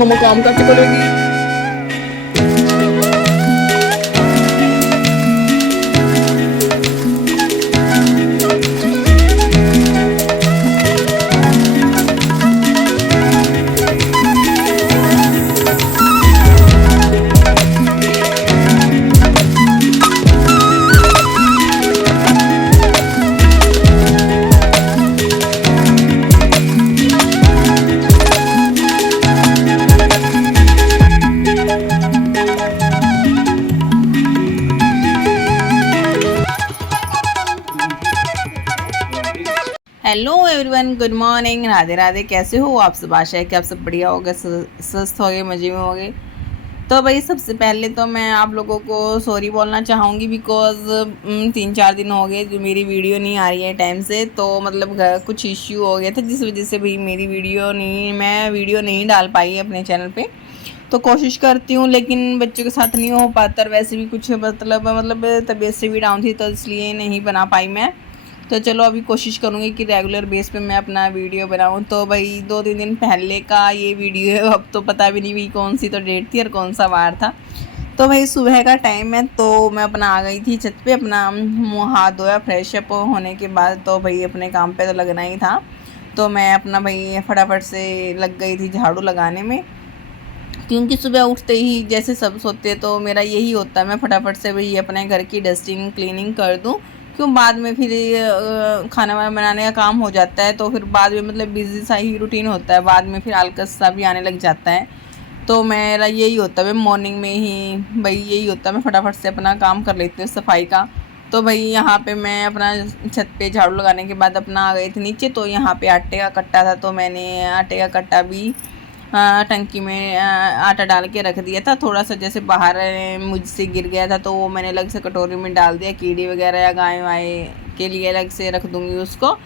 मम्मा काम कैसे करेगी। Hello everyone, good morning, Radhe Radhe. कैसे हो आप सब? आशा है कि आप सब बढ़िया होगे, स्वस्थ होगे, मज़े में होगे। तो भाई सबसे पहले तो मैं आप लोगों को सॉरी बोलना चाहूँगी बिकॉज़ 3-4 दिन हो गए जो मेरी वीडियो नहीं आ रही है टाइम से। तो मतलब कुछ इश्यू हो गया था जिस वजह से भाई मैं वीडियो नहीं डाल पाई अपने चैनल पे। तो कोशिश करती हूँ लेकिन बच्चों के साथ नहीं हो पाता, और वैसे भी कुछ मतलब तबीयत से भी डाउन थी तो इसलिए नहीं बना पाई मैं। तो चलो अभी कोशिश करूँगी कि रेगुलर बेस पे मैं अपना वीडियो बनाऊँ। तो भाई 2-3 दिन पहले का ये वीडियो है, अब तो पता भी नहीं भाई कौन सी तो डेट थी और कौन सा वार था। तो भाई सुबह का टाइम है तो मैं अपना आ गई थी छत पे, अपना मुँह हाथ धोया, फ्रेश अप होने के बाद तो भाई अपने काम पे तो लगना ही था। तो मैं अपना भाई फटाफट से लग गई थी झाड़ू लगाने में, क्योंकि सुबह उठते ही जैसे सब सोते तो मेरा यही होता है, मैं फटाफट से भाई अपने घर की डस्टिंग क्लीनिंग कर दूं, क्यों बाद में फिर खाना वाना बनाने का काम हो जाता है तो फिर बाद में मतलब बिजी सा ही रूटीन होता है, बाद में फिर आलकस सा भी आने लग जाता है। तो मेरा यही होता है मॉर्निंग में ही भाई यही होता है, मैं फटाफट से अपना काम कर लेती हूँ सफाई का। तो भाई यहाँ पे मैं अपना छत पे झाड़ू लगाने के बाद अपना आ गई थी नीचे। तो यहाँ पे आटे का कट्टा था तो मैंने आटे का कट्टा भी टंकी में आटा डाल के रख दिया था। थोड़ा सा जैसे बाहर मुझसे गिर गया था तो वो मैंने अलग से कटोरी में डाल दिया, कीड़ी वगैरह या गाय वाय के लिए अलग से रख दूँगी उसको।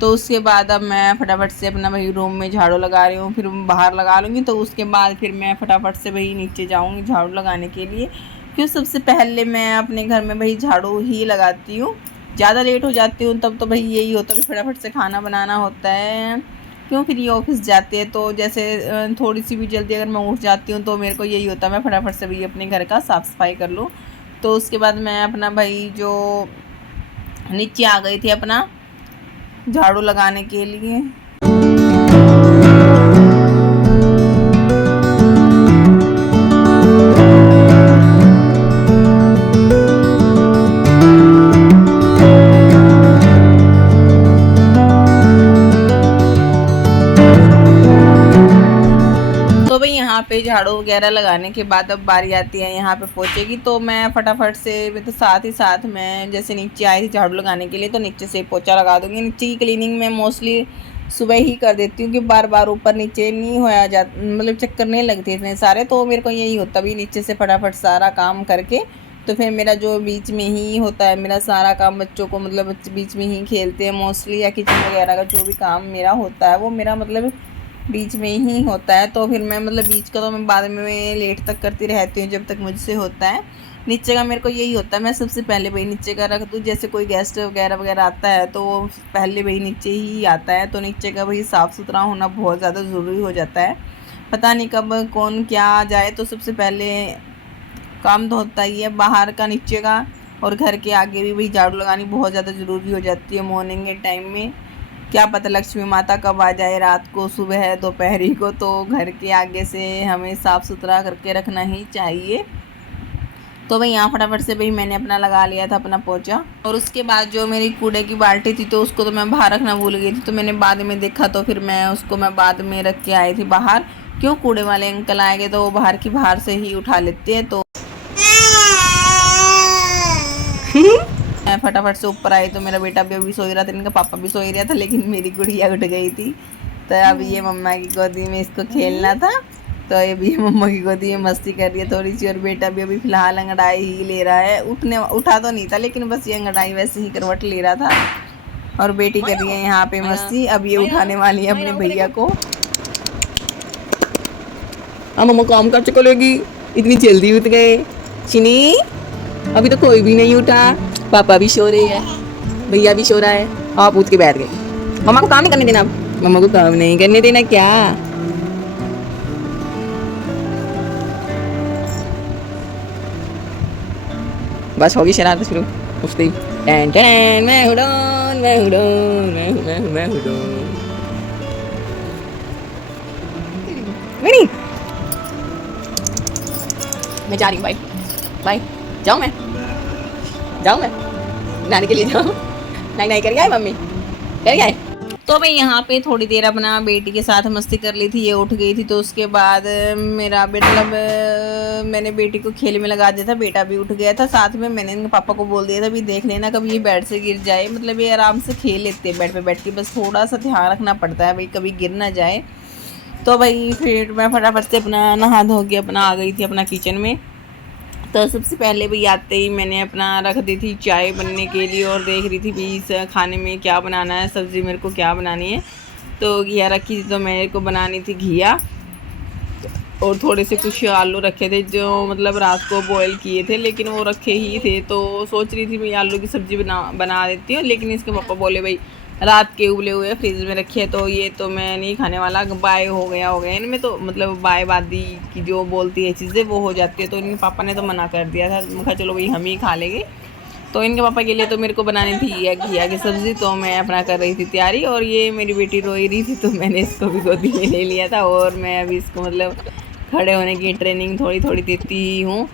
तो उसके बाद अब मैं फटाफट से अपना वही रूम में झाड़ू लगा रही हूँ, फिर बाहर लगा लूँगी। तो उसके बाद फिर मैं फटाफट से वही नीचे जाऊँगी झाड़ू लगाने के लिए, क्यों सबसे पहले मैं अपने घर में वही झाड़ू ही लगाती हूँ। ज़्यादा लेट हो जाती हूँ तब तो भाई यही होता है फटाफट से खाना बनाना होता है, क्यों फिर ये ऑफिस जाते हैं। तो जैसे थोड़ी सी भी जल्दी अगर मैं उठ जाती हूँ तो मेरे को यही होता है मैं फटाफट से भी अपने घर का साफ़ सफाई कर लूँ। तो उसके बाद मैं अपना भाई जो नीचे आ गई थी अपना झाड़ू लगाने के लिए। तो भाई यहाँ पे झाड़ू वगैरह लगाने के बाद अब बारी आती है यहाँ पे पोछे की। तो मैं फटाफट से तो साथ ही साथ मैं जैसे नीचे आई थी झाड़ू लगाने के लिए तो नीचे से पोछा लगा दूँगी। नीचे की क्लीनिंग मैं मोस्टली सुबह ही कर देती हूँ कि बार बार ऊपर नीचे नहीं होया जा, मतलब चक्कर नहीं लगते इतने सारे। तो मेरे को यही होता भी नीचे से फटाफट सारा काम करके तो फिर मेरा जो बीच में ही होता है मेरा सारा काम, बच्चों को मतलब बच्चे बीच में ही खेलते हैं मोस्टली, या किचन वगैरह का जो भी काम मेरा होता है वो मेरा मतलब बीच में ही होता है। तो फिर मैं मतलब बीच का तो मैं बाद में लेट तक करती रहती हूँ जब तक मुझसे होता है। नीचे का मेरे को यही होता है मैं सबसे पहले भाई नीचे का रख दूँ, जैसे कोई गेस्ट वगैरह वगैरह आता है तो वो पहले भाई नीचे ही आता है। तो नीचे का भाई साफ़ सुथरा होना बहुत ज़्यादा ज़रूरी हो जाता है, पता नहीं कब कौन क्या आ जाए। तो सबसे पहले काम तो होता ही है बाहर का नीचे का, और घर के आगे भी भाई झाड़ू लगानी बहुत ज़्यादा ज़रूरी हो जाती है मॉर्निंग के टाइम में। क्या पता लक्ष्मी माता कब आ जाए, रात को, सुबह, दोपहरी को। तो घर के आगे से हमें साफ़ सुथरा करके रखना ही चाहिए। तो भाई यहाँ फटाफट से भाई मैंने अपना लगा लिया था अपना पोछा। और उसके बाद जो मेरी कूड़े की बाल्टी थी तो उसको तो मैं बाहर रखना भूल गई थी, तो मैंने बाद में देखा तो फिर मैं बाद में रख के आई थी बाहर। क्यों कूड़े वाले अंकल आएंगे तो वो बाहर से ही उठा लेते हैं। तो मैं फटाफट से ऊपर आई तो मेरा बेटा भी अभी सो ही रहा था, इनका पापा भी सो ही रहा था, लेकिन मेरी गुड़िया उठ गई थी। तो अब ये मम्मा की गोदी में इसको खेलना था, तो ये भी मम्मा की गोदी में मस्ती कर रही है थोड़ी सी। और बेटा भी अभी फ़िलहाल अंगड़ाई ही ले रहा है, उठा तो नहीं था लेकिन बस ये अंगड़ाई वैसे ही करवट ले रहा था। और बेटी कर रही है यहाँ पे मस्ती, अब ये उठाने वाली है अपने भैया को। हाँ मम्मा काम कर चलेगी, इतनी जल्दी उठ गए चिनी, अभी तो कोई भी नहीं उठा। पापा भी सो रहे हैं, भैया भी सो रहा है, आप उठ के बैठ गए। मम्मा को काम नहीं करने देना, मम्मा को काम नहीं करने देना क्या? बस होगी शरारत शुरू उठते ही। टैन टैन मैं हूँ डॉन, मैं हूँ डॉन, मैं हूँ डॉन। नहीं मैं जा रही हूँ, बाय बाय। जाऊँ मैं, जाऊँ मैं नानी के लिए जाऊँ। नहीं नहीं कर गए मम्मी, कर गए। तो भाई यहाँ पे थोड़ी देर अपना बेटी के साथ मस्ती कर ली थी, ये उठ गई थी। तो उसके बाद मेरा मतलब मैंने बेटी को खेल में लगा दिया था, बेटा भी उठ गया था साथ में। मैंने इनके पापा को बोल दिया था भी देख लेना कभी ये बेड से गिर जाए, मतलब ये आराम से खेल लेते हैं बेड पे बैठ के, बस थोड़ा सा ध्यान रखना पड़ता है भाई कभी गिर ना जाए। तो भाई फिर मैं फटाफट से अपना नहा धो के अपना आ गई थी अपना किचन में। तो सबसे पहले भी आते ही मैंने अपना रख दी थी चाय बनने के लिए और देख रही थी भी इस खाने में क्या बनाना है, सब्ज़ी मेरे को क्या बनानी है। तो घिया रखी थी, तो मेरे को बनानी थी घिया। और थोड़े से कुछ आलू रखे थे जो मतलब रात को बॉईल किए थे, लेकिन वो रखे ही थे। तो सोच रही थी भाई आलू की सब्ज़ी बना देती हूँ, लेकिन इसके पापा बोले भाई रात के उबले हुए फ्रिज में रखे, तो ये तो मैं नहीं खाने वाला, बाय हो गया इनमें। तो मतलब बाय बादी की जो बोलती है चीज़ें वो हो जाती है, तो इनके पापा ने तो मना कर दिया था। मैं कहा चलो भाई हम ही खा लेंगे। तो इनके पापा के लिए तो मेरे को बनानी थी घिया की सब्ज़ी। तो मैं अपना कर रही थी तैयारी, और ये मेरी बेटी रोई रही थी, तो मैंने इसको भी गोदी में ले लिया था। और मैं अभी इसको मतलब खड़े होने की ट्रेनिंग थोड़ी थोड़ी देती हूँ।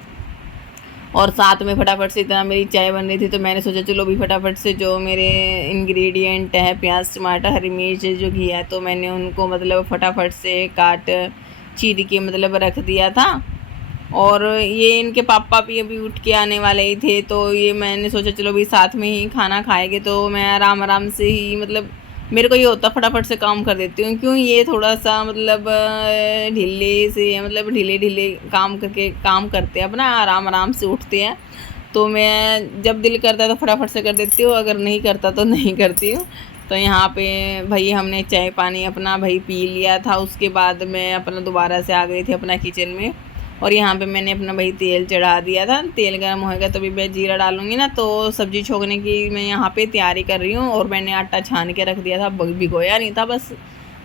और साथ में फटाफट से इतना मेरी चाय बन रही थी, तो मैंने सोचा चलो भी फटाफट से जो मेरे इंग्रेडिएंट है प्याज टमाटर हरी मिर्च जो घिया है, तो मैंने उनको मतलब फटाफट से काट चीर के मतलब रख दिया था। और ये इनके पापा भी अभी उठ के आने वाले ही थे, तो ये मैंने सोचा चलो भी साथ में ही खाना खाएंगे। तो मैं आराम आराम से ही मतलब मेरे को ये होता फटाफट से काम कर देती हूँ, क्यों ये थोड़ा सा मतलब ढीले से मतलब ढीले ढीले काम करके काम करते हैं अपना, आराम आराम से उठते हैं। तो मैं जब दिल करता है तो फटाफट से कर देती हूँ, अगर नहीं करता तो नहीं करती हूँ। तो यहाँ पे भाई हमने चाय पानी अपना भाई पी लिया था। उसके बाद मैं अपना दोबारा से आ गई थी अपना किचन में, और यहाँ पे मैंने अपना भाई तेल चढ़ा दिया था। तेल गर्म होएगा तो भी मैं जीरा डालूंगी ना, तो सब्ज़ी छोकने की मैं यहाँ पे तैयारी कर रही हूँ। और मैंने आटा छान के रख दिया था, भिगोया नहीं था, बस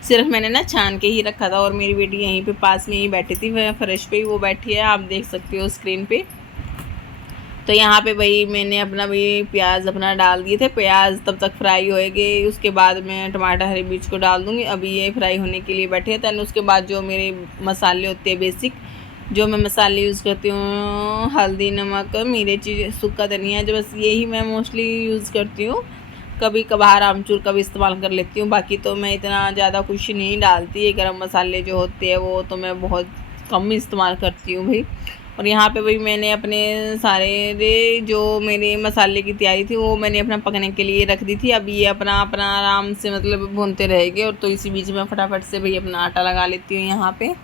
सिर्फ मैंने ना छान के ही रखा था। और मेरी बेटी यहीं पे पास में ही बैठी थी, वह फर्श पे ही वो बैठी है, आप देख सकते हो स्क्रीन पे। तो यहाँ पे भाई मैंने अपना भी प्याज अपना डाल दिए थे, प्याज तब तक फ्राई होएंगे, उसके बाद मैं टमाटर हरी मिर्च को डाल दूँगी। अभी ये फ्राई होने के लिए बैठे हैं। तो उसके बाद जो मेरे मसाले होते हैं बेसिक, जो मैं मसाले यूज़ करती हूँ, हल्दी नमक मिर्च सूखा धनिया, जो बस यही मैं मोस्टली यूज़ करती हूँ। कभी कभार आमचूर का भी इस्तेमाल कर लेती हूँ, बाकी तो मैं इतना ज़्यादा कुछ नहीं डालती है। गरम मसाले जो होते हैं वो तो मैं बहुत कम इस्तेमाल करती हूँ भाई। और यहाँ पे भाई मैंने अपने सारे जो मेरे मसाले की तैयारी थी वो मैंने अपना पकने के लिए रख दी थी। अब ये अपना अपना आराम से मतलब भूनते रहेंगे। और तो इसी बीच में फटाफट से भाई अपना आटा लगा लेती हूँ यहाँ पे।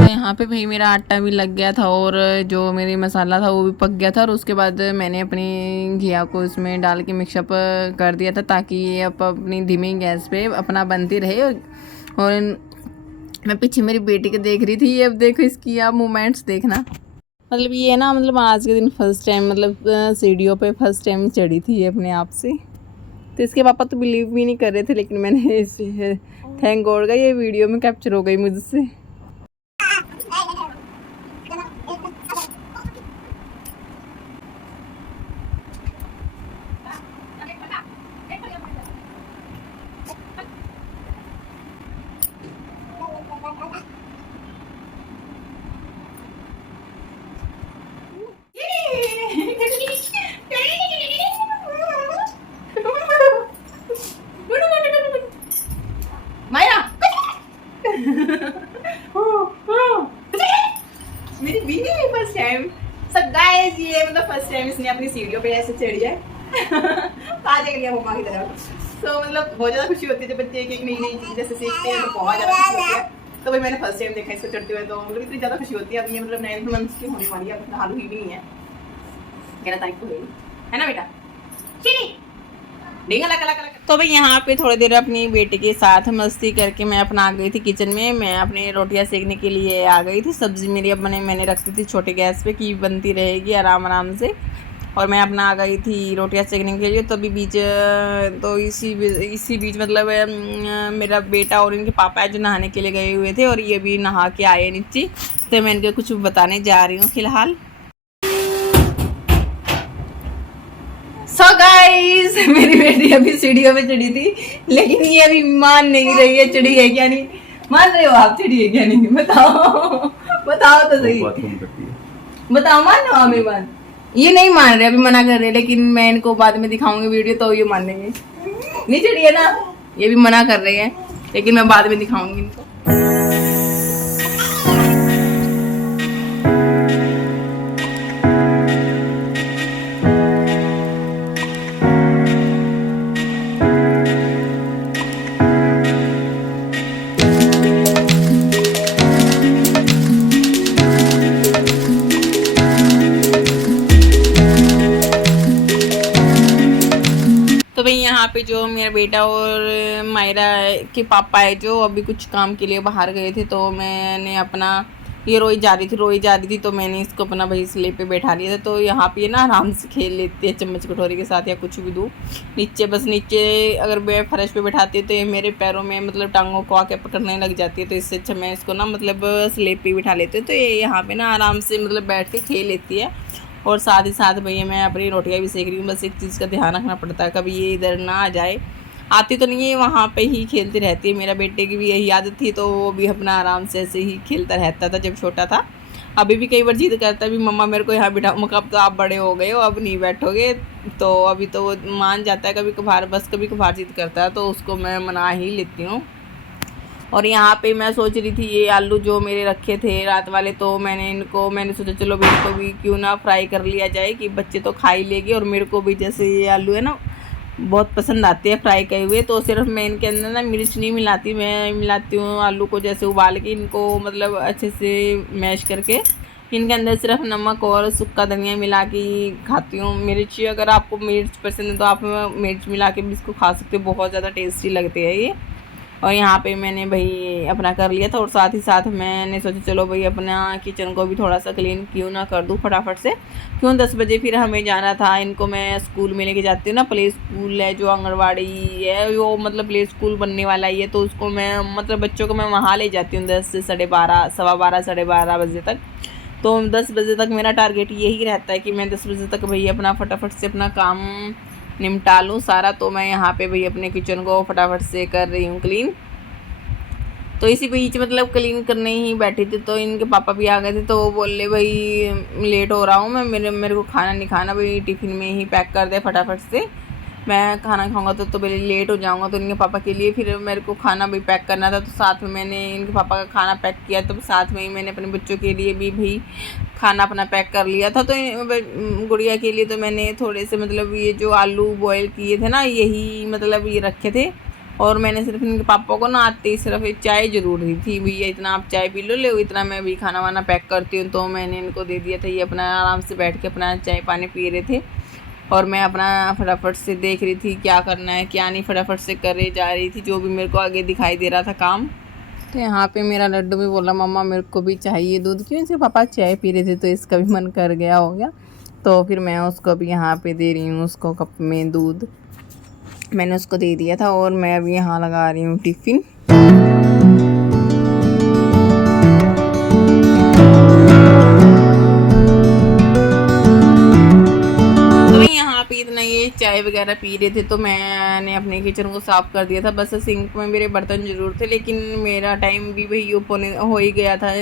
यहाँ पे भाई मेरा आटा भी लग गया था, और जो मेरे मसाला था वो भी पक गया था। और उसके बाद मैंने अपनी घिया को इसमें डाल के मिक्सअप कर दिया था, ताकि ये अपनी धीमी गैस पे अपना बनती रहे। और मैं पीछे मेरी बेटी को देख रही थी, अब देखो इसकी आप मोमेंट्स देखना। मतलब ये ना मतलब आज के दिन फर्स्ट टाइम मतलब सीढ़ियों पे फर्स्ट टाइम चढ़ी थी ये अपने आप से। तो इसके पापा तो बिलीव भी नहीं कर रहे थे, लेकिन मैंने थैंक गॉड का ये वीडियो में कैप्चर हो गई मुझसे। मेरी बीवी फर्स्ट टाइम सब गाइस, ये मतलब फर्स्ट टाइम इसने अपनी सीढ़ियों पे ऐसे चढ़ी है। ताजा कर लिया मम्मा की तरफ। तो मतलब बहुत ज़्यादा खुशी होती है जब बच्चे एक एक नई नई चीज़ जैसे सीखते हैं, तो बहुत ज़्यादा खुशी होती है। तो भाई मैंने फर्स्ट टाइम देखा इसको चढ़ते हुए, तो मतलब इतनी ज़्यादा खुशी होती है। अब ये मतलब 9 मंथ्स की होने वाली है, अब हाल ही भी नहीं है, 11 तारीख को हुई है ना बेटा। तो भाई यहाँ पे थोड़ी देर अपनी बेटी के साथ मस्ती करके मैं अपना आ गई थी किचन में। मैं अपनी रोटियां सेकने के लिए आ गई थी। सब्जी मेरी अब मैंने रख दी थी छोटे गैस पे कि बनती रहेगी आराम आराम से। और मैं अपना आ गई थी रोटियां सेकने के लिए। तो अभी बीच तो इसी बीच मतलब मेरा बेटा और इनके पापा है जो नहाने के लिए गए हुए थे और ये भी नहा के आए नीचे। तो मैं इनके कुछ बताने जा रही हूँ फिलहाल। सो गाइस मेरी बेटी अभी सीढ़ियों पे चढ़ी थी, लेकिन ये अभी मान नहीं रही है चढ़ी है क्या नहीं। मान रहे हो आप चढ़ी है क्या नहीं? बताओ बताओ तो सही, बताओ मानो हमें मान। ये नहीं मान रहे, अभी मना कर रहे, लेकिन मैं इनको बाद में दिखाऊंगी वीडियो तो ये मान लेंगे। नहीं चढ़ी है ना, ये भी मना कर रहे हैं, लेकिन मैं बाद में दिखाऊंगी इनको। तो भाई यहाँ पे जो मेरा बेटा और मायरा के पापा है जो अभी कुछ काम के लिए बाहर गए थे, तो मैंने अपना ये रोई जा रही थी तो मैंने इसको अपना भाई स्लेब पे बैठा लिया था। तो यहाँ पे ना आराम से खेल लेती है चम्मच कटोरी के साथ या कुछ भी दूँ। नीचे बस नीचे अगर मैं फर्श पे बैठाती है तो ये मेरे पैरों में मतलब टांगों को आके पकड़ने लग जाती है। तो इससे अच्छा मैं इसको ना मतलब स्लेब पे बिठा लेती हूँ, तो ये यहाँ पे ना आराम से मतलब बैठ के खेल लेती है। और साथ ही साथ भैया मैं अपनी रोटियां भी सेक रही हूँ। बस एक चीज़ का ध्यान रखना पड़ता है, कभी ये इधर ना आ जाए। आती तो नहीं है, वहाँ पे ही खेलती रहती है। मेरा बेटे की भी यही आदत थी, तो वो भी अपना आराम से ऐसे ही खेलता रहता था जब छोटा था। अभी भी कई बार जिद करता है भी मम्मा मेरे को यहाँ बिठा, अब तो आप बड़े हो गए हो अब नहीं बैठोगे। तो अभी तो वो मान जाता है कभी कभार, बस कभी कभार जिद करता है तो उसको मैं मना ही लेती हूँ। और यहाँ पे मैं सोच रही थी ये आलू जो मेरे रखे थे रात वाले, तो मैंने सोचा चलो भी इनको भी क्यों ना फ्राई कर लिया जाए कि बच्चे तो खा ही लेंगे। और मेरे को भी जैसे ये आलू है ना बहुत पसंद आते हैं फ्राई किए हुए, तो सिर्फ मैं इनके अंदर ना मिर्च नहीं मिलाती, मैं मिलाती हूँ आलू को जैसे उबाल के इनको मतलब अच्छे से मैश करके इनके अंदर सिर्फ नमक और सूखा धनिया मिला के खाती हूँ। मिर्च अगर आपको मिर्च पसंद है तो आप मिर्च मिला के भी इसको खा सकते हो, बहुत ज़्यादा टेस्टी लगते हैं ये। और यहाँ पे मैंने भाई अपना कर लिया था और साथ ही साथ मैंने सोचा चलो भाई अपना किचन को भी थोड़ा सा क्लीन क्यों ना कर दूँ फटाफट से। क्यों 10 बजे फिर हमें जाना था। इनको मैं स्कूल में लेके जाती हूँ ना, प्ले स्कूल है जो आंगनवाड़ी है वो मतलब प्ले स्कूल बनने वाला ही है, तो उसको मैं मतलब बच्चों को मैं वहाँ ले जाती हूँ 10 से 12:30 12:15 12:30 बजे तक। तो 10 बजे तक मेरा टारगेट यही रहता है कि मैं 10 बजे तक भाई अपना फटाफट से अपना काम निपटा लूँ सारा। तो मैं यहाँ पे भाई अपने किचन को फटाफट से कर रही हूँ क्लीन। तो इसी बीच मतलब क्लीन करने ही बैठी थी तो इनके पापा भी आ गए थे, तो वो बोले भाई लेट हो रहा हूँ मैं, मेरे को खाना नहीं खाना भाई, टिफ़िन में ही पैक कर दे फटाफट से, मैं खाना खाऊंगा तो भाई लेट हो जाऊंगा। तो इनके पापा के लिए फिर मेरे को खाना भी पैक करना था, तो साथ में मैंने इनके पापा का खाना पैक किया, तो साथ में ही मैंने अपने बच्चों के लिए भी भाई खाना अपना पैक कर लिया था। तो गुड़िया के लिए तो मैंने थोड़े से मतलब ये जो आलू बॉयल किए थे ना यही मतलब ये रखे थे। और मैंने सिर्फ इनके पापा को ना आते ही सिर्फ एक चाय ज़रूर दी थी, भैया इतना आप चाय पी लो, इतना मैं भी खाना वाना पैक करती हूँ। तो मैंने इनको दे दिया था, ये अपना आराम से बैठ के अपना चाय पानी पी रहे थे और मैं अपना फटाफट से देख रही थी क्या करना है क्या नहीं, फटाफट से करे जा रही थी जो भी मेरे को आगे दिखाई दे रहा था काम। तो यहाँ पे मेरा लड्डू भी बोला मम्मा मेरे को भी चाहिए दूध, क्यों इसके पापा चाय पी रहे थे तो इसका भी मन कर गया हो गया। तो फिर मैं उसको भी यहाँ पे दे रही हूँ, उसको कप में दूध मैंने उसको दे दिया था और मैं अभी यहाँ लगा रही हूँ टिफ़िन। तो यहाँ पे इतना ये चाय वगैरह पी रहे थे तो मैंने अपने किचन को साफ़ कर दिया था। बस सिंक में मेरे बर्तन ज़रूर थे, लेकिन मेरा टाइम भी भाई ऊपर हो ही गया था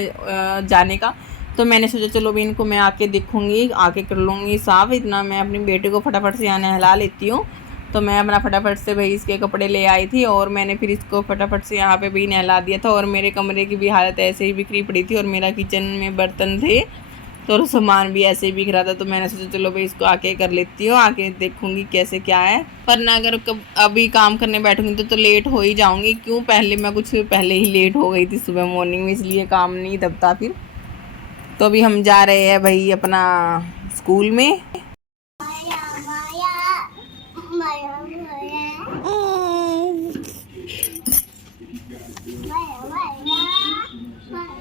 जाने का। तो मैंने सोचा चलो भी इनको मैं आके देखूँगी, आके कर लूँगी साफ़। इतना मैं अपने बेटे को फटाफट से यहाँ नहला लेती हूँ। तो मैं अपना फटाफट से भाई इसके कपड़े ले आई थी और मैंने फिर इसको फटाफट से यहाँ पे भी नहला दिया था। और मेरे कमरे की भी हालत ऐसे ही बिखरी पड़ी थी और मेरा किचन में बर्तन थे तो सामान भी ऐसे ही बिख रहा था। तो मैंने सोचा चलो भाई इसको आके कर लेती हूँ, आके देखूँगी कैसे क्या है। पर ना अगर अभी काम करने बैठूँगी तो लेट हो ही जाऊँगी, क्यों पहले मैं कुछ पहले ही लेट हो गई थी सुबह मॉर्निंग में, इसलिए काम नहीं दबता फिर। तो अभी हम जा रहे हैं भाई अपना स्कूल में।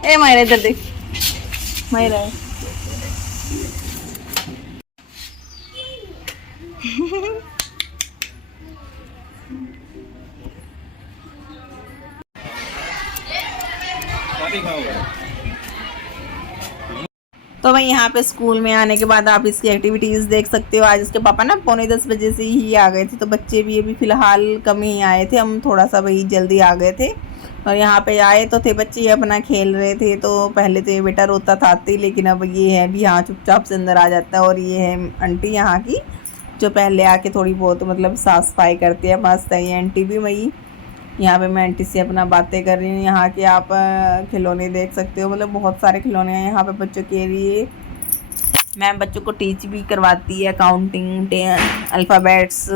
ए मायरा इधर देख, मायरा तो भाई यहाँ पे स्कूल में आने के बाद आप इसकी एक्टिविटीज़ देख सकते हो। आज इसके पापा ना 9:45 से ही आ गए थे, तो बच्चे भी अभी फ़िलहाल कम ही आए थे, हम थोड़ा सा भाई जल्दी आ गए थे। और यहाँ पे आए तो थे बच्चे अपना खेल रहे थे, तो पहले तो ये बेटा रोता था आते ही, लेकिन अब ये है भी यहाँ चुपचाप से अंदर आ जाता है। और ये है आंटी यहाँ की, जो पहले आके थोड़ी बहुत मतलब साफ़ सफाई करती है, मस्त है ये आंटी भी। वही यहाँ पे मैं आंटी से अपना बातें कर रही हूँ। यहाँ के आप खिलौने देख सकते हो, मतलब बहुत सारे खिलौने हैं यहाँ पे बच्चों के लिए। मैम बच्चों को टीच भी करवाती है, काउंटिंग, अल्फ़ाबेट्स,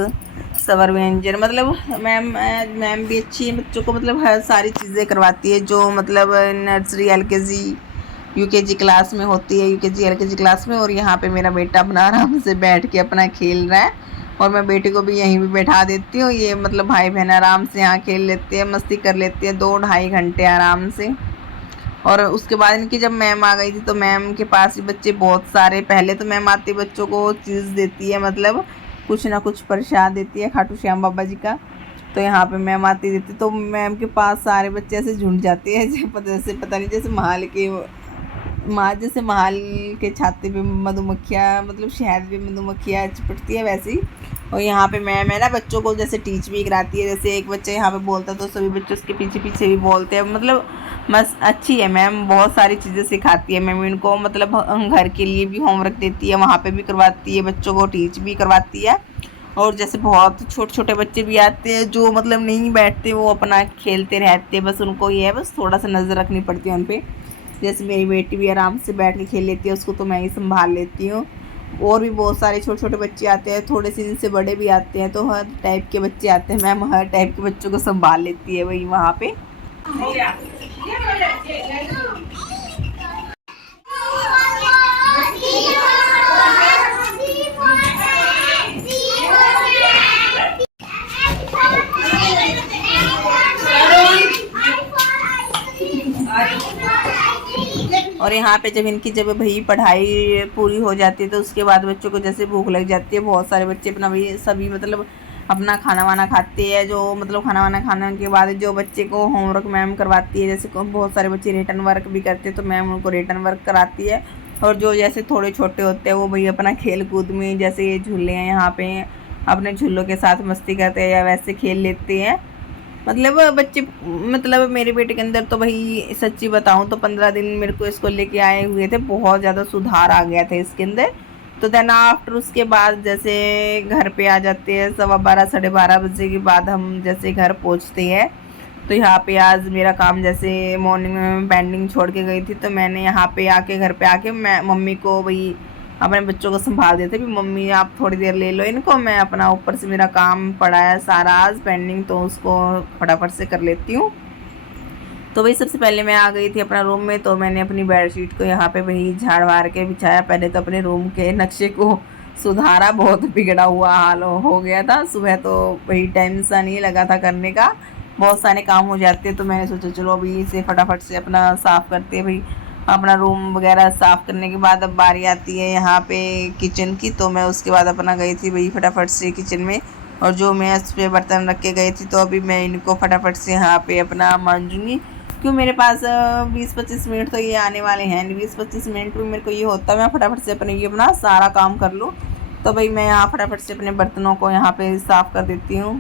स्वर व्यंजन, मतलब मैम भी अच्छी है, बच्चों को मतलब हर सारी चीज़ें करवाती है जो मतलब नर्सरी LKG UKG क्लास में होती है, UKG LKG क्लास में। और यहाँ पे मेरा बेटा अपना आराम से बैठ के अपना खेल रहा है, और मैं बेटे को भी यहीं भी बैठा देती हूँ। ये मतलब भाई बहन आराम से यहाँ खेल लेते हैं, मस्ती कर लेते हैं 2-2.5 घंटे आराम से। और उसके बाद इनकी जब मैम आ गई थी तो मैम के पास ही बच्चे बहुत सारे, पहले तो मैम आती बच्चों को चीज़ देती है, मतलब कुछ ना कुछ प्रसाद देती है खाटू श्याम बाबा जी का। तो यहाँ पे मैम आती देती, तो मैम के पास सारे बच्चे ऐसे झुंड जाते हैं जैसे पता नहीं, जैसे महाल के छाते पे मधुमक्खियाँ, मतलब शहद पे मधुमक्खियाँ चिपटती है वैसे ही। और यहाँ पे मैम है ना बच्चों को जैसे टीच भी कराती है, जैसे एक बच्चा यहाँ पे बोलता है तो सभी बच्चे उसके पीछे पीछे भी बोलते हैं, मतलब मस्त अच्छी है मैम, बहुत सारी चीज़ें सिखाती है मैम इनको, मतलब घर के लिए भी होमवर्क देती है, वहाँ पे भी करवाती है, बच्चों को टीच भी करवाती है। और जैसे बहुत छोटे छोटे बच्चे भी आते हैं जो मतलब नहीं बैठते, वो अपना खेलते रहते हैं, बस उनको ये है बस थोड़ा सा नज़र रखनी पड़ती है उन पर। जैसे मेरी बेटी भी आराम से बैठ के खेल लेती है, उसको तो मैं ही संभाल लेती हूँ। और भी बहुत सारे छोटे छोटे बच्चे आते हैं, थोड़े से इनसे बड़े भी आते हैं, तो हर टाइप के बच्चे आते हैं, मैम हर टाइप के बच्चों को संभाल लेती है वही वहाँ पे। और यहाँ पे जब इनकी जब भाई पढ़ाई पूरी हो जाती है तो उसके बाद बच्चों को जैसे भूख लग जाती है, बहुत सारे बच्चे अपना भाई सभी मतलब अपना खाना वाना खाते हैं, जो मतलब खाना वाना खाने के बाद जो बच्चे को होमवर्क मैम करवाती है, जैसे बहुत सारे बच्चे रिटर्न वर्क भी करते हैं तो मैम उनको रिटर्न वर्क कराती है। और जो जैसे थोड़े छोटे होते हैं वो भाई अपना खेल कूद में, जैसे ये झूले हैं यहाँ पे, अपने झूलों के साथ मस्ती करते हैं या वैसे खेल लेते हैं। मतलब बच्चे, मतलब मेरे बेटे के अंदर तो भाई सच्ची बताऊं तो 15 दिन मेरे को इसको लेके आए हुए थे, बहुत ज़्यादा सुधार आ गया था इसके अंदर। तो देन आफ्टर उसके बाद जैसे घर पे आ जाते हैं 12:15 12:30 बजे के बाद हम जैसे घर पहुंचते हैं। तो यहाँ पे आज मेरा काम, जैसे मॉर्निंग में मैं पेंडिंग छोड़ के गई थी, तो मैंने यहाँ पे आके घर पे आके मैं मम्मी को भाई अपने बच्चों को संभाल देते भी, मम्मी आप थोड़ी देर ले लो इनको, मैं अपना ऊपर से मेरा काम पड़ा है सारा आज पेंडिंग, तो उसको फटाफट से कर लेती हूँ। तो वही सबसे पहले मैं आ गई थी अपना रूम में, तो मैंने अपनी बेडशीट को यहाँ पे वही झाड़ वार के बिछाया। पहले तो अपने रूम के नक्शे को सुधारा, बहुत बिगड़ा हुआ हाल हो गया था। सुबह तो वही टाइम सा नहीं लगा था करने का, बहुत सारे काम हो जाते, तो मैंने सोचा चलो अभी इसे फटाफट से अपना साफ़ करते हैं भाई। अपना रूम वगैरह साफ़ करने के बाद अब बारी आती है यहाँ पे किचन की, तो मैं उसके बाद अपना गई थी भाई फटाफट से किचन में, और जो मैं उस पर बर्तन रख के गई थी तो अभी मैं इनको फटाफट से यहाँ पे अपना मांजूंगी, क्यों मेरे पास 20-25 मिनट तो ये आने वाले हैं, 20-25 मिनट में मेरे को ये होता है मैं फटाफट से अपने ये अपना सारा काम कर लूँ। तो भाई मैं यहाँ फटाफट से अपने बर्तनों को यहाँ पे साफ़ कर देती हूँ।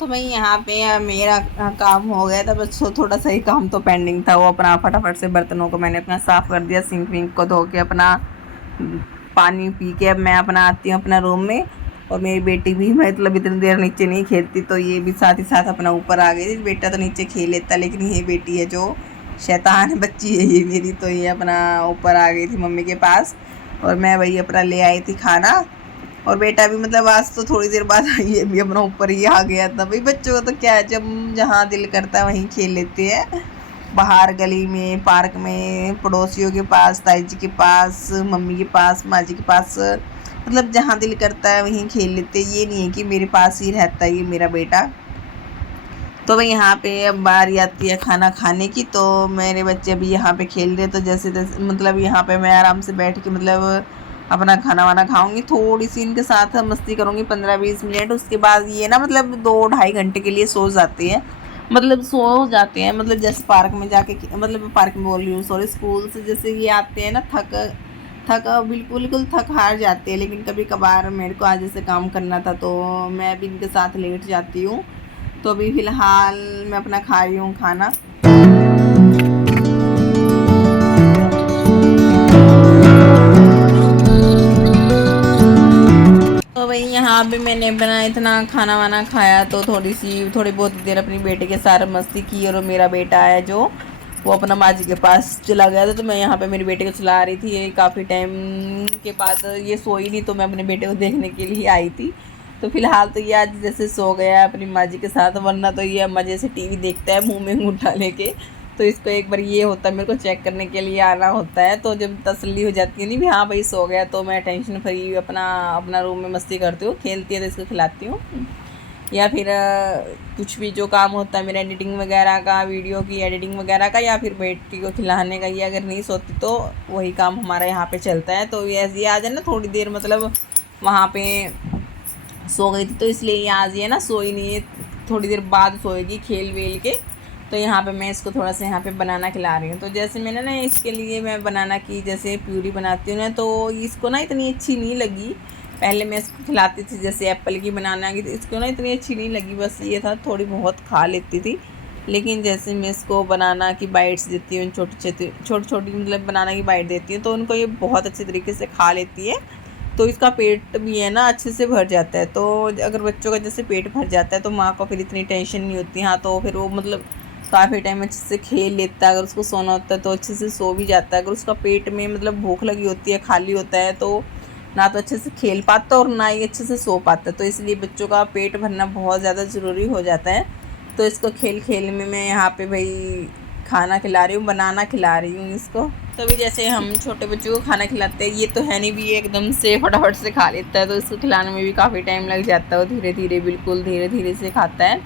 तो भाई यहाँ पे मेरा काम हो गया था, बस थोड़ा सा ही काम तो पेंडिंग था, वो अपना फटाफट से बर्तनों को मैंने अपना साफ़ कर दिया, सिंक विंक को धो के अपना पानी पी के अब मैं अपना आती हूँ अपना रूम में। और मेरी बेटी भी मतलब इतनी देर नीचे नहीं खेलती, तो ये भी साथ ही साथ अपना ऊपर आ गई थी। बेटा तो नीचे खेल लेता, लेकिन ये बेटी है जो शैतान बच्ची है ये मेरी, तो ये अपना ऊपर आ गई थी मम्मी के पास, और मैं वही अपना ले आई थी खाना। और बेटा भी मतलब आज तो थोड़ी देर बाद ये भी अपना ऊपर ही आ गया था। भाई बच्चों को तो क्या है, जब जहाँ दिल करता है वहीं खेल लेते हैं, बाहर गली में, पार्क में, पड़ोसियों के पास, ताई जी के पास, मम्मी के पास, माँ जी के पास, मतलब जहाँ दिल करता है वहीं खेल लेते हैं। ये नहीं है कि मेरे पास ही रहता है ये मेरा बेटा। तो भाई यहाँ पे अब बारी आती है खाना खाने की। तो मेरे बच्चे अभी यहाँ पे खेल रहे, तो जैसे जैसे मतलब यहाँ पे मैं आराम से बैठ के मतलब अपना खाना वाना खाऊंगी, थोड़ी सी इनके साथ मस्ती करूँगी 15-20 मिनट। उसके बाद ये ना मतलब 2-2.5 घंटे के लिए सो जाते हैं, मतलब सो जाते हैं, मतलब जैसे पार्क में जाके, मतलब पार्क में बोल रही हूँ सॉरी, स्कूल से जैसे ये आते हैं ना थक थक बिल्कुल बिल्कुल थक हार जाते हैं। लेकिन कभी कभार मेरे को आज जैसे काम करना था तो मैं भी इनके साथ लेट जाती हूँ। तो अभी फ़िलहाल मैं अपना खा रही हूँ खाना। तो भाई यहाँ पे मैंने अपना इतना खाना वाना खाया, तो थोड़ी बहुत देर अपनी बेटे के साथ मस्ती की। और मेरा बेटा है जो वो अपना माँ जी के पास चला गया था, तो मैं यहाँ पे मेरे बेटे को चला रही थी। ये काफ़ी टाइम के बाद ये सोई नहीं, तो मैं अपने बेटे को देखने के लिए आई थी। तो फिलहाल तो ये आज जैसे सो गया है अपनी माँ जी के साथ, वरना तो ये मज़े से टीवी देखता है मुंह में अंगूठा लेके। तो इसको एक बार ये होता है मेरे को चेक करने के लिए आना होता है। तो जब तसल्ली हो जाती है नहीं भी हाँ भाई सो गया, तो मैं टेंशन फ्री अपना अपना रूम में मस्ती करती हूँ, खेलती है तो इसको खिलाती हूँ। या फिर कुछ भी जो काम होता है मेरा एडिटिंग वगैरह का, वीडियो की एडिटिंग वगैरह का, या फिर बेटी को खिलाने का, ये अगर नहीं सोती तो वही काम हमारा यहाँ पे चलता है। तो ये आ जाए ना थोड़ी देर, मतलब वहाँ पे सो गई थी तो इसलिए ये आज ये ना सोई नहीं है, थोड़ी देर बाद सोएगी खेल वेल के। तो यहाँ पे मैं इसको थोड़ा सा यहाँ पे बनाना खिला रही हूँ। तो जैसे मैंने ना इसके लिए मैं बनाना की जैसे प्यूरी बनाती हूँ ना, तो इसको ना इतनी अच्छी नहीं लगी। पहले मैं इसको खिलाती थी जैसे एप्पल की बनाना की, तो इसको ना इतनी अच्छी नहीं लगी। बस ये था थोड़ी बहुत खा लेती थी। लेकिन जैसे मैं इसको बनाना की बाइट्स देती हूँ, छोटी छोटी मतलब बनाना की बाइट देती हूँ, तो उनको ये बहुत अच्छे तरीके से खा लेती है। तो इसका पेट भी है ना अच्छे से भर जाता है। तो अगर बच्चों का जैसे पेट भर जाता है तो माँ को फिर इतनी टेंशन नहीं होती। हाँ, तो फिर वो मतलब काफ़ी टाइम अच्छे से खेल लेता है। अगर उसको सोना होता है तो अच्छे से सो भी जाता है। अगर उसका पेट में मतलब भूख लगी होती है, खाली होता है, तो ना तो अच्छे से खेल पाता और ना ही अच्छे से सो पाता। तो इसलिए बच्चों का पेट भरना बहुत ज़्यादा ज़रूरी हो जाता है। तो इसको खेल खेल में मैं यहाँ पे भाई खाना खिला रही हूँ, बनाना खिला रही हूँ इसको। तभी जैसे हम छोटे बच्चों को खाना खिलाते हैं, ये तो है नहीं भी ये एकदम से फटाफट से खा लेता है, तो इसको खिलाने में भी काफ़ी टाइम लग जाता है। वो धीरे धीरे बिल्कुल धीरे धीरे से खाता है।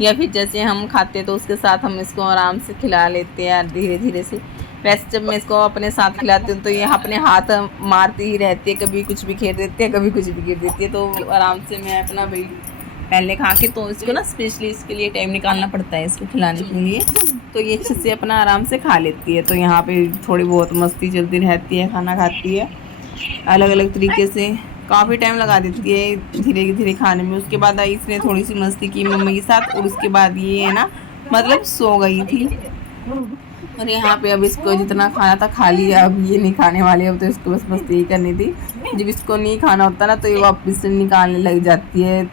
या फिर जैसे हम खाते हैं तो उसके साथ हम इसको आराम से खिला लेते हैं धीरे धीरे से। वैसे जब मैं इसको अपने साथ खिलाती हूँ तो ये अपने हाथ मारती ही रहती है, कभी कुछ भी खेल देती है, कभी कुछ भी गिर देती है। तो आराम से मैं अपना भाई पहले खा के, तो इसको ना स्पेशली इसके लिए टाइम निकालना पड़ता है इसको खिलाने के लिए। तो ये अच्छे से अपना आराम से खा लेती है। तो यहाँ पे थोड़ी बहुत मस्ती चलती रहती है, खाना खाती है अलग अलग तरीके से, काफ़ी टाइम लगा देती है धीरे धीरे खाने में। उसके बाद आई इसने थोड़ी सी मस्ती की मम्मी के साथ, और उसके बाद ये है ना मतलब सो गई थी। और यहाँ पे अब इसको जितना खाना था खा लिया, अब ये नहीं खाने वाली, अब तो इसको बस मस्ती ही करनी थी। जब इसको नहीं खाना होता ना तो ये वापस से निकालने लग जाती है।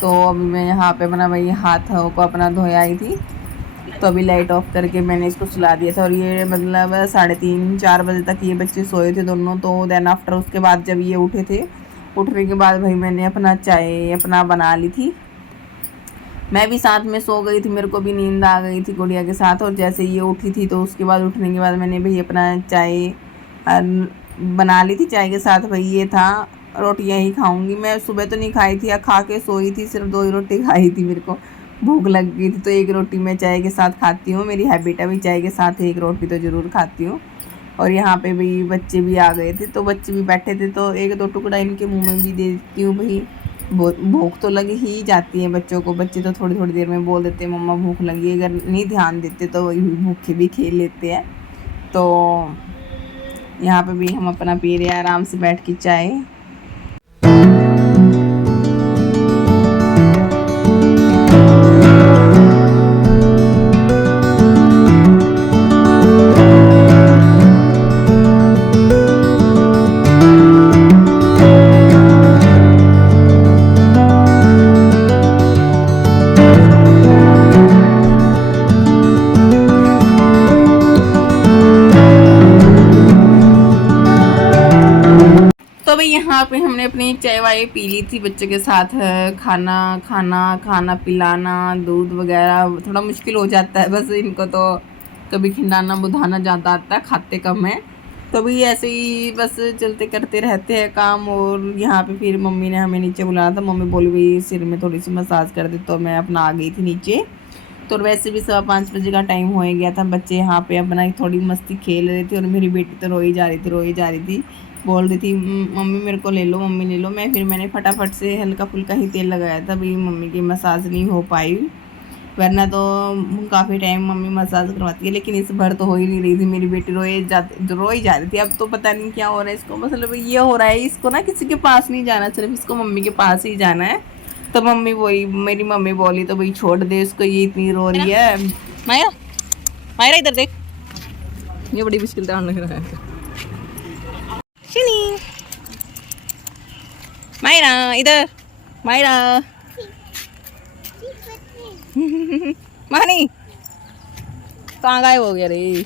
तो अभी मैं यहाँ पे अपना वही हाथों को अपना धोया आई थी, तो अभी लाइट ऑफ करके मैंने इसको सुला दिया था। और ये मतलब 3:30-4 बजे तक ये बच्चे सोए थे दोनों। तो देन आफ्टर उसके बाद जब ये उठे थे, उठने के बाद भाई मैंने अपना चाय अपना बना ली थी। मैं भी साथ में सो गई थी, मेरे को भी नींद आ गई थी गुड़िया के साथ। और जैसे ये उठी थी तो उसके बाद उठने के बाद मैंने भाई अपना चाय बना ली थी। चाय के साथ भाई ये था रोटियां ही खाऊंगी मैं, सुबह तो नहीं खाई थी या खा के सोई थी, सिर्फ 2 ही रोटी खाई थी। मेरे को भूख लग गई थी तो एक रोटी मैं चाय के साथ खाती हूँ, मेरी हैबिट है भी चाय के साथ एक रोटी तो ज़रूर खाती हूँ। और यहाँ पे भी बच्चे भी आ गए थे, तो बच्चे भी बैठे थे, तो 1-2 टुकड़ा इनके मुंह में भी दे देती हूँ। भाई भूख तो लगी ही जाती है बच्चों को, बच्चे तो थोड़ी थोड़ी देर में बोल देते हैं मम्मा भूख लगी है, अगर नहीं ध्यान देते तो वही भूखे भी खेल लेते हैं। तो यहाँ पे भी हम अपना पी रहे हैं आराम से बैठ के चाय। तो भाई यहाँ पे हमने अपनी चाय वाय पी ली थी बच्चों के साथ। खाना खाना खाना पिलाना दूध वगैरह थोड़ा मुश्किल हो जाता है, बस इनको तो कभी खिलाना बुधाना ज़्यादा आता है, खाते कम है। तो भाई ऐसे ही बस चलते करते रहते हैं काम। और यहाँ पे फिर मम्मी ने हमें नीचे बुलाया था, मम्मी बोली भाई सिर में थोड़ी सी मसाज कर दे, तो मैं अपना आ गई थी नीचे। तो वैसे भी 5:15 का टाइम हो ही गया था। बच्चे यहाँ पे अपना थोड़ी मस्ती खेल रहे थे और मेरी बेटी तो रोई जा रही थी, बोल रही थी मम्मी मेरे को ले लो, मम्मी ले लो। मैंने फटाफट से हल्का फुल्का ही तेल लगाया था भाई, मम्मी की मसाज नहीं हो पाई, वरना तो काफ़ी टाइम मम्मी मसाज करवाती है, लेकिन इस बार तो हो ही नहीं रही थी। मेरी बेटी रोई जा रही थी। अब तो पता नहीं क्या हो रहा है इसको, मतलब ये हो रहा है इसको ना किसी के पास नहीं जाना, सिर्फ इसको मम्मी के पास ही जाना है। तो मेरी मम्मी बोली तो भाई छोड़ दे इसको, ये इतनी रो रही है। मायरा मायरा इधर देख, ये बड़ी मुश्किल ध्यान लग रहा है। शिनी मायरा इधर, मायरा मानी कहाँ गायब हो गया रे।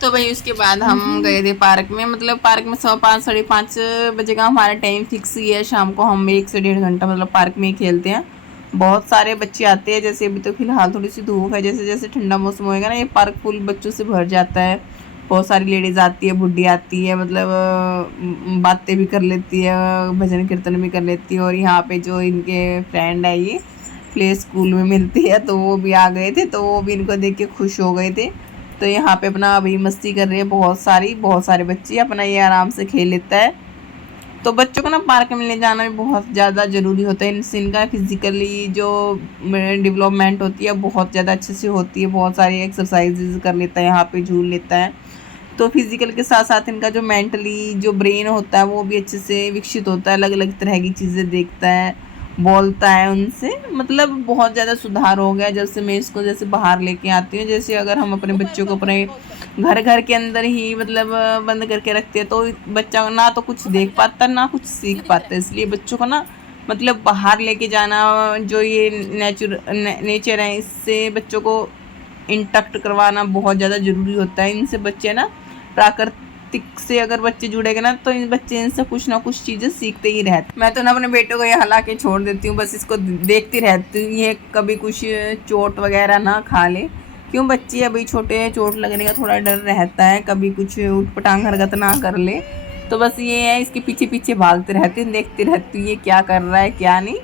तो भाई उसके बाद हम गए थे पार्क में, मतलब पार्क में 5:15 5:30 बजे का हमारा टाइम फिक्स ही है। शाम को हम 1 से 1.5 घंटा मतलब पार्क में ही खेलते हैं। बहुत सारे बच्चे आते हैं, जैसे अभी तो फिलहाल थोड़ी सी धूप है, जैसे जैसे ठंडा मौसम होएगा ना ये पार्क फुल बच्चों से भर जाता है। बहुत सारी लेडीज़ आती है, बुढ़ी आती है, मतलब बातें भी कर लेती है, भजन कीर्तन भी कर लेती है। और यहाँ पे जो इनके फ्रेंड है ये प्ले स्कूल में मिलती है, तो वो भी आ गए थे, तो वो भी इनको देख के खुश हो गए थे। तो यहाँ पे अपना अभी मस्ती कर रहे हैं बहुत सारे बच्चे, अपना ये आराम से खेल लेता है। तो बच्चों को ना पार्क में ले जाना भी बहुत ज़्यादा ज़रूरी होता है, इनसे इनका फिज़िकली जो डेवलपमेंट होती है बहुत ज़्यादा अच्छे से होती है। बहुत सारी एक्सरसाइजेज कर लेता है, यहाँ पे झूल लेता है। तो फिज़िकल के साथ साथ इनका जो मेंटली जो ब्रेन होता है वो भी अच्छे से विकसित होता है, अलग अलग तरह की चीज़ें देखता है, बोलता है उनसे, मतलब बहुत ज़्यादा सुधार हो गया जब से मैं इसको जैसे बाहर लेके आती हूँ। जैसे अगर हम अपने बच्चों को अपने घर के अंदर ही मतलब बंद करके रखते हैं तो बच्चा ना तो कुछ देख पाता ना कुछ सीख पाता, इसलिए बच्चों को ना मतलब बाहर लेके जाना, जो ये नेचर है इससे बच्चों को इंटैक्ट करवाना बहुत ज़्यादा ज़रूरी होता है। इनसे बच्चे ना प्राकृतिक से अगर बच्चे जुड़ेंगे ना तो इन बच्चे इनसे कुछ ना कुछ चीज़ें सीखते ही रहते। मैं तो ना अपने बेटे को ये हला के छोड़ देती हूँ, बस इसको देखती रहती हूँ, ये कभी कुछ चोट वगैरह ना खा ले। क्यों, बच्चे अभी छोटे हैं, चोट लगने का थोड़ा डर रहता है, कभी कुछ उटपटांग हरकत ना कर ले। तो बस ये है, इसके पीछे पीछे भागती रहती हूँ, देखती रहती हूँ ये क्या कर रहा है क्या नहीं।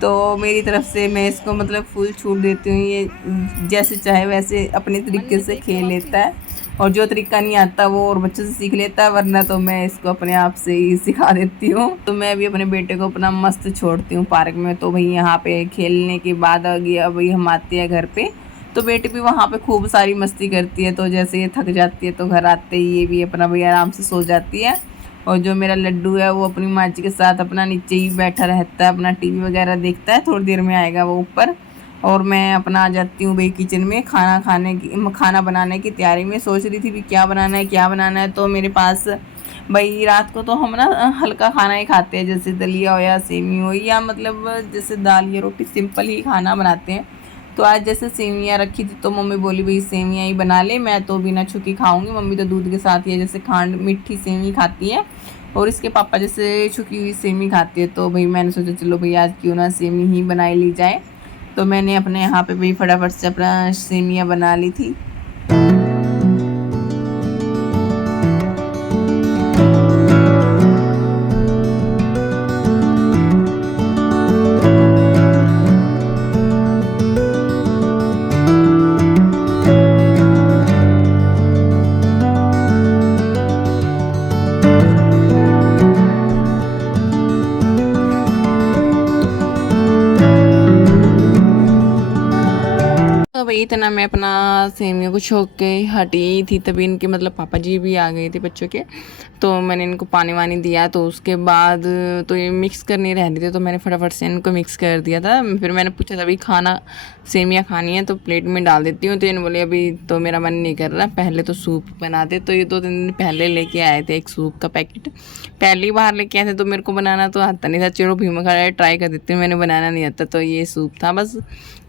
तो मेरी तरफ से मैं इसको मतलब फुल छूट देती हूँ, ये जैसे चाहे वैसे अपने तरीके से खेल लेता है। और जो तरीका नहीं आता वो और बच्चों से सीख लेता है, वरना तो मैं इसको अपने आप से ही सिखा देती हूँ। तो मैं भी अपने बेटे को अपना मस्त छोड़ती हूँ पार्क में। तो भाई यहाँ पे खेलने के बाद अभी हम आते हैं घर पे, तो बेटी भी वहाँ पे खूब सारी मस्ती करती है। तो जैसे ये थक जाती है तो घर आते ही ये भी अपना भाई आराम से सो जाती है। और जो मेरा लड्डू है वो अपनी माँ जी के साथ अपना नीचे ही बैठा रहता है, अपना टीवी वगैरह देखता है। थोड़ी देर में आएगा वो ऊपर, और मैं अपना आ जाती हूँ भाई किचन में खाना बनाने की तैयारी में। सोच रही थी भी क्या बनाना है। तो मेरे पास भाई रात को तो हम ना हल्का खाना ही खाते हैं, जैसे दलिया हो या सेमी हो, या मतलब जैसे दाल या रोटी सिंपल ही खाना बनाते हैं। तो आज जैसे सेवियाँ रखी थी तो मम्मी बोली भाई सेवियाँ ही बना ले, मैं तो बिना छुकी खाऊंगी। मम्मी तो दूध के साथ ही जैसे खांड मीठी सेवी खाती है, और इसके पापा जैसे छुकी हुई सेवी खाती है। तो भाई मैंने सोचा चलो भाई आज क्यों ना सेवी ही बनाई ली जाए। तो मैंने अपने यहाँ पे भाई फटाफट से अपना सेवियाँ बना ली थी। तो भाई इतना मैं अपना सेमियों को छोक के हटी थी, तभी इनके मतलब पापा जी भी आ गए थे बच्चों के। तो मैंने इनको पानी वानी दिया, तो उसके बाद तो ये मिक्स करने रह रहे थे, तो मैंने फटाफट से इनको मिक्स कर दिया था। फिर मैंने पूछा था भाई खाना सेमियाँ खानी है तो प्लेट में डाल देती हूँ। तो इन्होंने बोले अभी तो मेरा मन नहीं कर रहा, पहले तो सूप बना दे। तो ये 2-3 दिन पहले लेके आए थे एक सूप का पैकेट, पहले ही बाहर लेके आए थे। तो मेरे को बनाना तो आता नहीं था, चलो भी मैं खा ट्राई कर देती हूँ, मैंने बनाना नहीं आता। तो ये सूप था, बस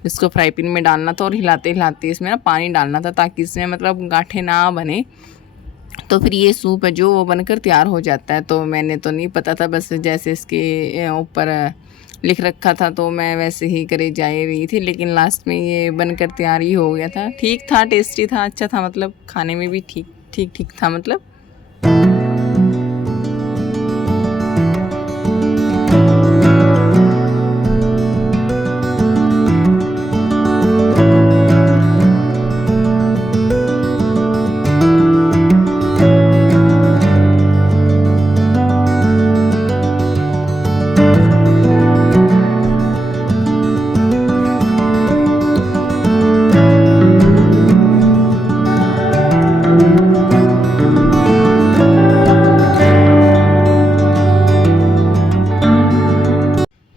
इसको फ्राई पैन में डालना था और हिलाते हिलाते इसमें ना पानी डालना था, ताकि इसमें मतलब गांठें ना बने। तो फिर ये सूप है जो वो बनकर तैयार हो जाता है। तो मैंने तो नहीं पता था, बस जैसे इसके ऊपर लिख रखा था तो मैं वैसे ही करे जा रही थी, लेकिन लास्ट में ये बनकर तैयार ही हो गया था। ठीक था, टेस्टी था, अच्छा था, मतलब खाने में भी ठीक था मतलब।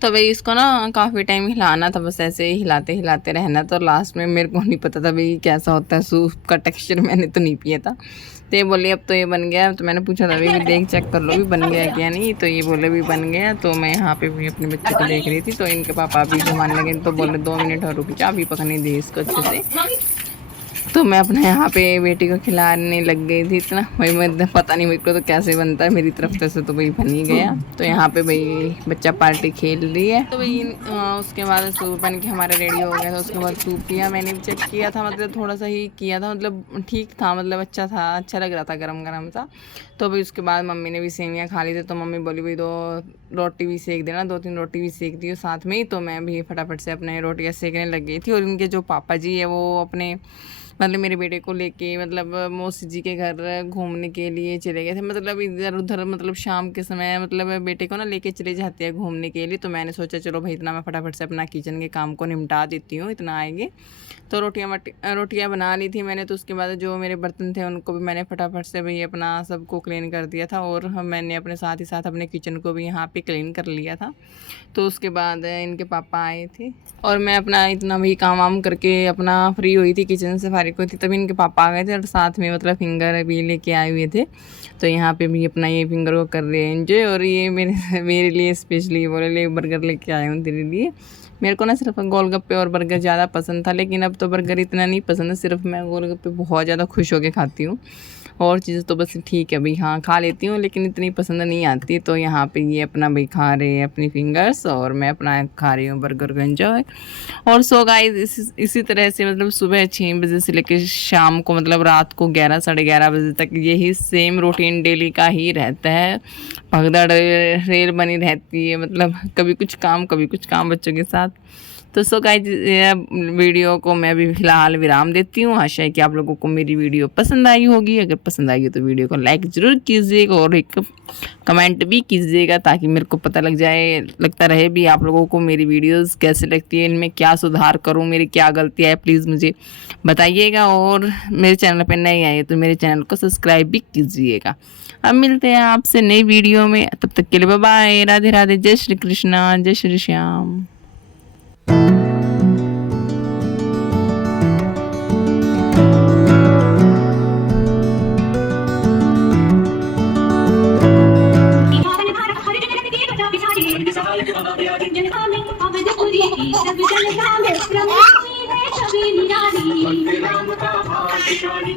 तो भाई इसको ना काफ़ी टाइम हिलाना था, बस ऐसे ही हिलाते हिलाते रहना। तो लास्ट में मेरे को नहीं पता था भाई कैसा होता है सूप का टेक्सचर, मैंने तो नहीं पिया था। तो ये बोले अब तो ये बन गया। तो मैंने पूछा था भाई देख चेक कर लो भी बन गया क्या नहीं। तो ये बोले भी बन गया। तो मैं यहाँ पे भी अपने बच्चे को देख रही थी। तो इनके पापा अभी घुमाने लगे, तो बोले 2 मिनट और रुक जा, अभी पकड़ने दे इसको अच्छे से। तो मैं अपने यहाँ पे बेटी को खिलाने लग गई थी। इतना भाई मैं पता नहीं मेरे को तो कैसे बनता है, मेरी तरफ से तो भाई बन ही गया। तो यहाँ पे भाई बच्चा पार्टी खेल रही है। तो भाई उसके बाद सूप बन के हमारा रेडी हो गया था। उसके बाद सूप पिया, मैंने भी चेक किया था, मतलब थोड़ा सा ही किया था, मतलब ठीक था, मतलब अच्छा था, अच्छा लग रहा था, गरम गरम सा। तो भाई उसके बाद मम्मी ने भी सेवियाँ खा ली थी। तो मम्मी बोली भाई 2 रोटी भी सेक देना, 2-3 रोटी भी सेक दी साथ में ही। तो मैं भी फटाफट से अपने रोटियाँ सेकने लग गई थी। और इनके जो पापा जी है वो अपने मतलब मेरे बेटे को लेके मतलब मौसी जी के घर घूमने के लिए चले गए थे, मतलब इधर उधर, मतलब शाम के समय मतलब बेटे को ना लेके चले जाते हैं घूमने के लिए। तो मैंने सोचा चलो भाई इतना मैं फटाफट से अपना किचन के काम को निपटा देती हूँ, इतना आएंगे। तो रोटियाँ बना ली थी मैंने। तो उसके बाद जो मेरे बर्तन थे उनको भी मैंने फटाफट से भाई अपना सबको क्लीन कर दिया था। और मैंने अपने साथ ही साथ अपने किचन को भी यहाँ पे क्लीन कर लिया था। तो उसके बाद इनके पापा आए थे और मैं अपना इतना भी काम वाम करके अपना फ्री हुई थी, किचन से फारिग हुई थी, तभी इनके पापा आ गए थे और साथ में मतलब फिंगर भी लेके आए हुए थे। तो यहाँ पे भी अपना ये फिंगर को कर रहे हैं एंजॉय। और ये मेरे लिए स्पेशली बोले ले बर्गर लेके आए हूँ तेरे लिए। मेरे को ना सिर्फ गोलगप्पे और बर्गर ज़्यादा पसंद था, लेकिन अब तो बर्गर इतना नहीं पसंद है, सिर्फ मैं गोलगप्पे बहुत ज़्यादा खुश होकर खाती हूँ। और चीज़ें तो बस ठीक है भाई, हाँ खा लेती हूँ, लेकिन इतनी पसंद नहीं आती। तो यहाँ पे ये अपना भाई खा रहे हैं अपनी फिंगर्स और मैं अपना खा रही हूँ बर्गर को एंजॉय। और सो गाइस इसी तरह से मतलब सुबह 6 बजे से लेकर शाम को मतलब रात को 11 साढ़े 11 बजे तक यही सेम रूटीन डेली का ही रहता है। भगदड़ रेल बनी रहती है, मतलब कभी कुछ काम बच्चों के साथ। तो सो गाइस वीडियो को मैं अभी फ़िलहाल विराम देती हूँ। आशा है कि आप लोगों को मेरी वीडियो पसंद आई होगी। अगर पसंद आई हो तो वीडियो को लाइक ज़रूर कीजिएगा और एक कमेंट भी कीजिएगा, ताकि मेरे को पता लगता रहे भी आप लोगों को मेरी वीडियोस कैसे लगती है, इनमें क्या सुधार करूँ, मेरी क्या गलतियाँ है, प्लीज़ मुझे बताइएगा। और मेरे चैनल पर नए आए तो मेरे चैनल को सब्सक्राइब भी कीजिएगा। अब मिलते हैं आपसे नई वीडियो में, तब तक के लिए बाय बाय, राधे राधे, जय श्री कृष्णा, जय श्री श्याम।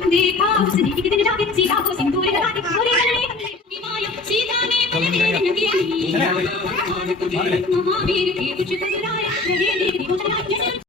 देखा उसने कितने जाके सीधा को सिंदूर लगा के पूरी गली माया सीता ने पकड़ी नदी ममा वीर के कुछ कराया।